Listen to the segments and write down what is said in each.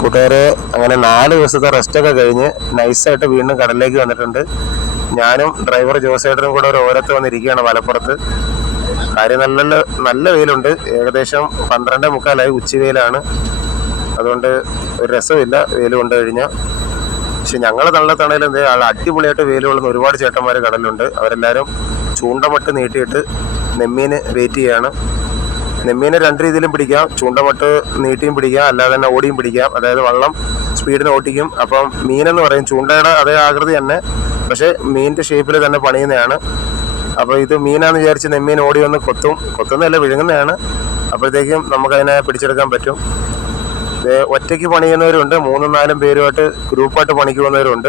കൂട്ടുകാരെ അങ്ങനെ നാല് ദിവസത്തെ റെസ്റ്റൊക്കെ കഴിഞ്ഞ് നൈസായിട്ട് വീണ്ടും കടലിലേക്ക് വന്നിട്ടുണ്ട്. ഞാനും ഡ്രൈവർ ജോസേട്ടനും കൂടെ ഒരു ഓരത്ത് വന്നിരിക്കുകയാണ് മലപ്പുറത്ത്. കാര്യം നല്ല നല്ല വെയിലുണ്ട്. ഏകദേശം പന്ത്രണ്ട് മുക്കാലായി ഉച്ചവെയിലാണ് അതുകൊണ്ട് ഒരു രസമില്ല വെയിൽ കൊണ്ടു കഴിഞ്ഞാൽ പക്ഷെ ഞങ്ങൾ തള്ള തണയിൽ എന്ത് ആൾ അടിപൊളിയായിട്ട് വെയിൽ കൊള്ളുന്ന ഒരുപാട് ചേട്ടന്മാർ കടലുണ്ട് അവരെല്ലാവരും ചൂണ്ടമട്ട് നീട്ടിയിട്ട് നെമ്മീന് വെയിറ്റ് ചെയ്യാണ്. നെമ്മീനെ രണ്ട് രീതിയിലും പിടിക്കാം. ചൂണ്ടമട്ട് നീട്ടിയും പിടിക്കാം. അല്ലാതെ തന്നെ ഓടിയും പിടിക്കാം. അതായത് വള്ളം സ്പീഡിന് ഓട്ടിക്കും. അപ്പം മീനെന്ന് പറയും. ചൂണ്ടയുടെ അതേ ആകൃതി തന്നെ. പക്ഷേ മീനിന്റെ ഷേപ്പിൽ തന്നെ പണിയുന്നതാണ്. അപ്പോൾ ഇത് മീനാന്ന് വിചാരിച്ച് നെമ്മീൻ ഓടി വന്ന് കൊത്തും. കൊത്തുന്നതല്ല വിഴുങ്ങുന്നതാണ്. അപ്പോഴത്തേക്കും നമുക്കതിനെ പിടിച്ചെടുക്കാൻ പറ്റും. ഒറ്റയ്ക്ക് പണിയുന്നവരുണ്ട്. മൂന്നും നാലും പേരുമായിട്ട് ഗ്രൂപ്പായിട്ട് പണിക്ക് പോകുന്നവരുണ്ട്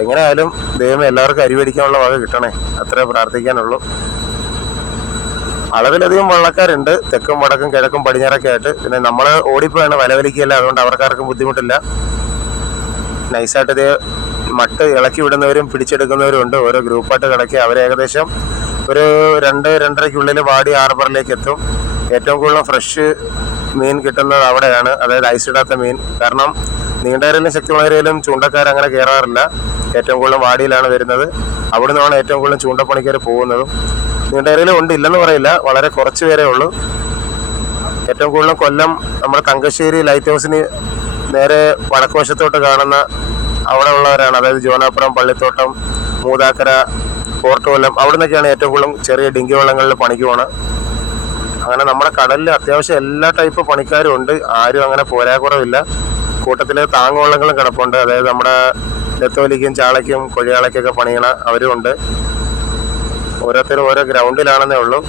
എങ്ങനെയായാലും ദൈവം എല്ലാവർക്കും അരിവടിക്കാനുള്ള വക കിട്ടണേ. അത്രേ പ്രാർത്ഥിക്കാനുള്ളൂ. അളവിലധികം വള്ളക്കാരുണ്ട്. തെക്കും വടക്കും കിഴക്കും പടിഞ്ഞാറൊക്കെ ആയിട്ട്. പിന്നെ നമ്മൾ ഓടിപ്പോയാണ് വലവലിക്കുകയല്ല അതുകൊണ്ട് അവർക്കാർക്കും ബുദ്ധിമുട്ടില്ല. നൈസായിട്ട് മട്ട് ഇളക്കി വിടുന്നവരും പിടിച്ചെടുക്കുന്നവരും ഉണ്ട്. ഓരോ ഗ്രൂപ്പായിട്ട് കിടക്കി അവർ ഏകദേശം ഒരു രണ്ട് രണ്ടരയ്ക്കുള്ളിൽ വാടി ഹാർബറിലേക്ക് എത്തും. ഏറ്റവും കൂടുതൽ ഫ്രഷ് മീൻ കിട്ടുന്നത് അവിടെയാണ്. അതായത് ഐസ് ഇടാത്ത മീൻ. കാരണം നീണ്ടകരയിലും ശക്തിമലയിലും ചൂണ്ടക്കാർ അങ്ങനെ കയറാറില്ല. ഏറ്റവും കൂടുതൽ വാടിയിലാണ് വരുന്നത്. അവിടെ ഏറ്റവും കൂടുതൽ ചൂണ്ടപ്പണിക്കാർ പോകുന്നതും. നീണ്ടകരയിലും ഉണ്ട് ഇല്ലെന്ന് പറയില്ല. വളരെ കുറച്ച് പേരേ ഉള്ളൂ. ഏറ്റവും കൂടുതൽ കൊല്ലം നമ്മുടെ തങ്കശ്ശേരി ലൈറ്റ് ഹൗസിന് നേരെ വടക്കുവശത്തോട്ട് കാണുന്ന അവിടെ ഉള്ളവരാണ്. അതായത് ജോനാപ്പുറം പള്ളിത്തോട്ടം മൂതാക്കര പോർട്ട് കൊല്ലം. അവിടെ നിന്നൊക്കെയാണ് ഏറ്റവും കൂടുതൽ ചെറിയ ഡിങ്കി വള്ളങ്ങളിൽ പണിക്ക് പോണത്. അങ്ങനെ നമ്മുടെ കടലിൽ അത്യാവശ്യം എല്ലാ ടൈപ്പ് പണിക്കാരും ഉണ്ട്. ആരും അങ്ങനെ പോരാക്കുറവില്ല. കൂട്ടത്തിൽ താങ്ങുവള്ളങ്ങളും കിടപ്പുണ്ട്. അതായത് നമ്മുടെ നെത്തോലിക്കും ചാളയ്ക്കും കൊഴിയാളയ്ക്കൊക്കെ പണിയണ അവരും ഉണ്ട്. ഓരോരുത്തരും ഓരോ ഗ്രൗണ്ടിലാണെന്നേ ഉള്ളൂ.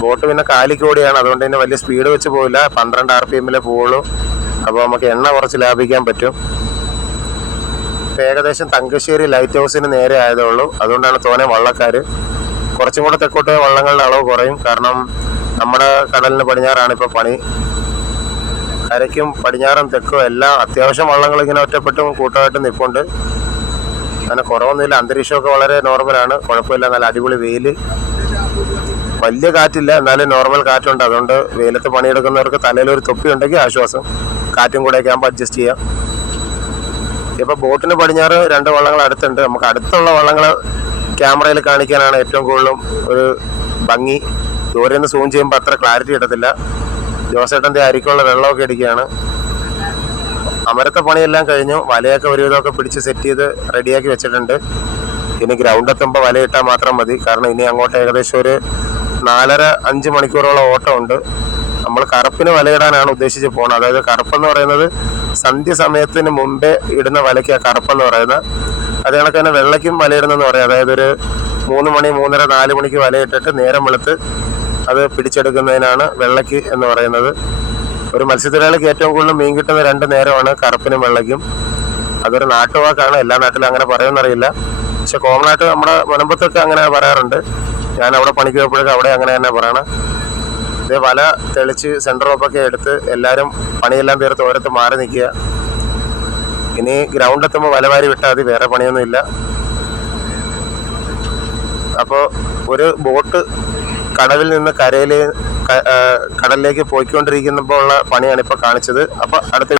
ബോട്ട് പിന്നെ കാലിക്കോടിയാണ് അതുകൊണ്ട് തന്നെ വലിയ സ്പീഡ് വെച്ച് പോവില്ല. പന്ത്രണ്ട് ആർ പി എമ്മിലെ പോവുള്ളൂ. അപ്പോൾ നമുക്ക് എണ്ണ കുറച്ച് ലാഭിക്കാൻ പറ്റും. ഏകദേശം തങ്കശ്ശേരി ലൈറ്റ് ഹൗസിന് നേരെ ആയതേ ഉള്ളൂ അതുകൊണ്ടാണ് തോനെ വള്ളക്കാർ കുറച്ചും കൂടെ തെക്കോട്ട് വള്ളങ്ങളുടെ അളവ് കുറയും. കാരണം നമ്മുടെ കടലിന് പടിഞ്ഞാറാണ് ഇപ്പോൾ പണി. കരയ്ക്കും പടിഞ്ഞാറും തെക്കും എല്ലാം അത്യാവശ്യം വള്ളങ്ങൾ ഇങ്ങനെ ഒറ്റപ്പെട്ടും കൂട്ടമായിട്ടും നിൽപ്പുണ്ട്. അങ്ങനെ കുറവൊന്നുമില്ല. അന്തരീക്ഷമൊക്കെ വളരെ നോർമലാണ് കുഴപ്പമില്ല. നല്ല അടിപൊളി വെയിൽ വലിയ കാറ്റില്ല. എന്നാലും നോർമൽ കാറ്റുണ്ട്. അതുകൊണ്ട് വെയിലത്ത് പണിയെടുക്കുന്നവർക്ക് തലയിൽ ഒരു തൊപ്പി ഉണ്ടെങ്കിൽ ആശ്വാസം. കാറ്റും കൂടെ ഒക്കെ ആകുമ്പോൾ അഡ്ജസ്റ്റ് ചെയ്യാം. ഇപ്പോൾ ബോട്ടിന് പടിഞ്ഞാറ് രണ്ട് വള്ളങ്ങൾ അടുത്തുണ്ട്. നമുക്ക് അടുത്തുള്ള വള്ളങ്ങൾ ക്യാമറയിൽ കാണിക്കാനാണ് ഏറ്റവും കൂടുതലും ഒരു ഭംഗി. ദൂരെ നിന്ന് സൂം ചെയ്യുമ്പോൾ അത്ര ക്ലാരിറ്റി കിട്ടത്തില്ല. ജോസേട്ടന്റെ അരിക്കുള്ള വെള്ളമൊക്കെ അടിക്കുകയാണ് അമരത്തെ പണിയെല്ലാം കഴിഞ്ഞു. വലയൊക്കെ ഒരുവിധമൊക്കെ പിടിച്ച് സെറ്റ് ചെയ്ത് റെഡിയാക്കി വെച്ചിട്ടുണ്ട്. ഇനി ഗ്രൗണ്ട് എത്തുമ്പോൾ വല ഇട്ടാൽ മാത്രം മതി. കാരണം ഇനി അങ്ങോട്ട് ഏകദേശം ഒരു നാലര അഞ്ച് മണിക്കൂറോളം ഓട്ടമുണ്ട്. നമ്മൾ കറുപ്പിന് വലയിടാനാണ് ഉദ്ദേശിച്ച് പോകുന്നത് അതായത് കറുപ്പെന്ന് പറയുന്നത് സന്ധ്യ സമയത്തിന് മുമ്പേ ഇടുന്ന വലയ്ക്കാണ് കറുപ്പെന്ന് പറയുന്നത്. അതേ കണക്ക് തന്നെ വെള്ളയ്ക്കും വലയിടുന്നെന്ന് പറയാം. അതായത് ഒരു മൂന്ന് മണി മൂന്നര നാല് മണിക്ക് വലയിട്ടിട്ട് നേരം വെളുത്ത് അത് പിടിച്ചെടുക്കുന്നതിനാണ് വെള്ളയ്ക്ക് എന്ന് പറയുന്നത്. ഒരു മത്സ്യത്തൊഴിലാളിക്ക് ഏറ്റവും കൂടുതൽ മീൻ കിട്ടുന്ന രണ്ട് നേരമാണ് കറുപ്പിനും വെള്ളയ്ക്കും. അതൊരു നാട്ടുവാക്കാണ്. എല്ലാ നാട്ടിലും അങ്ങനെ പറയുമെന്നറിയില്ല. പക്ഷെ കോമൺ ആയിട്ട് നമ്മുടെ മുനമ്പത്തൊക്കെ അങ്ങനെ പറയാറുണ്ട്. ഞാൻ അവിടെ പണിക്ക് പോയപ്പോഴൊക്കെ അവിടെ അങ്ങനെ തന്നെ പറയണം. ഇതേ വല തെളിച്ച് സെന്റർ ഓപ്പൊക്കെ എടുത്ത് എല്ലാവരും പണിയെല്ലാം തീർത്ത് ഓരത്ത് മാറി നിൽക്കുക. ഇനി ഗ്രൗണ്ട് എത്തുമ്പോൾ വല വാരി വിട്ടാൽ മതി. വേറെ പണിയൊന്നുമില്ല അപ്പോൾ ഒരു ബോട്ട് കടവിൽ നിന്ന് കരയിൽ കടലിലേക്ക് പോയിക്കൊണ്ടിരിക്കുമ്പോൾ ഉള്ള പണിയാണ് ഇപ്പോൾ കാണിച്ചത്. അപ്പോൾ അടുത്ത